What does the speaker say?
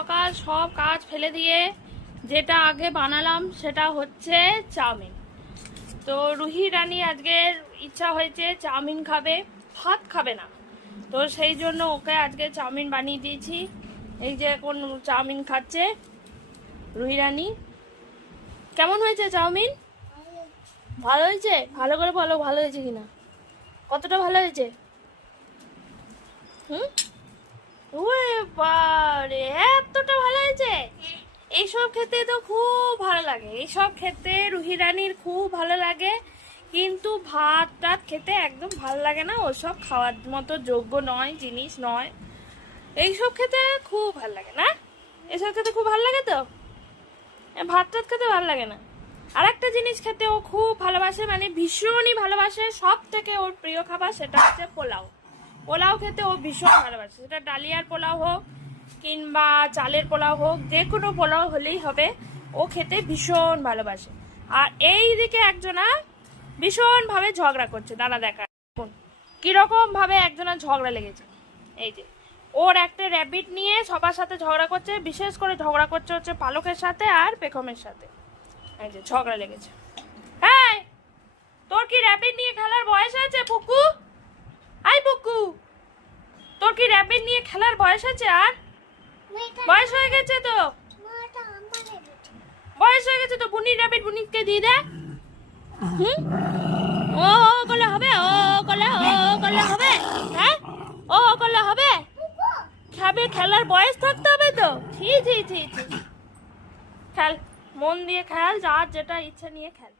সকাল সব কাজ ফেলে দিয়ে যেটা আগে বানালাম সেটা হচ্ছে চাউমিন। তো রুহি রানী আজকের ইচ্ছা হয়েছে চাউমিন খাবে, ভাত খাবে না। তো সেই জন্য ওকে আজকে চাউমিন বানিয়ে দিয়েছি। এই যে এখন চাউমিন খাচ্ছে রুহি রানী। কেমন হয়েছে চাউমিন? ভালো হয়েছে? ভালো করে বলো ভালো হয়েছে কিনা, কতটা ভালো হয়েছে? ওরে বারে, এতটা ভালো হয়েছে? এইসব খেতে তো খুব ভালো লাগে, এইসব খেতে রুহি রানীর খুব ভালো লাগে। কিন্তু ভাত টাত খেতে একদম ভালো লাগে না, ওসব খাওয়ার মতো যোগ্য নয়, জিনিস নয়। এইসব খেতে খুব ভালো লাগে না, এসব খেতে খুব ভালো লাগে। তো ভাত টাত খেতে ভালো লাগে না। আর একটা জিনিস খেতে ও খুব ভালোবাসে, মানে ভীষণই ভালোবাসে। সব থেকে ওর প্রিয় খাবার সেটা হচ্ছে পোলাও। পোলাও খেতে ও ভীষণ ভালোবাসে, সেটা ডালিয়ার পোলাও হোক কিংবা চালের পোলাও হোক, যে কোনো পোলাও হলেই হবে, ও খেতে ভীষণ ভালোবাসে। আর এই দিকে একজনা ভীষণভাবে ঝগড়া করছে, দাঁড়া দেখা কিরকম ভাবে একজনা ঝগড়া লেগেছে। এই যে ওর একটা র্যাবিট নিয়ে সবার সাথে ঝগড়া করছে, বিশেষ করে ঝগড়া করছে হচ্ছে পালকের সাথে আর পেখমের সাথে। এই যে ঝগড়া লেগেছে। হ্যাঁ, তোর কি র্যাবিট নিয়ে খেলার বয়স আছে পুকু? আই পুকু, তোর কি র্যাবিট নিয়ে খেলার বয়স আছে? আর বয়স হয়ে গেছে তো, বয়স হয়ে গেছে তো। বুনির র্যাবিট বুনিকে দিয়ে দে। ও করলে হবে, ও করলে হবে, হ্যাঁ ও করলে হবে? খাবে, খেলার বয়স থাকতে হবে তো। ছি ছি ছি ছি, খেল, মন দিয়ে খেল, যার যেটা ইচ্ছা নিয়ে খেল।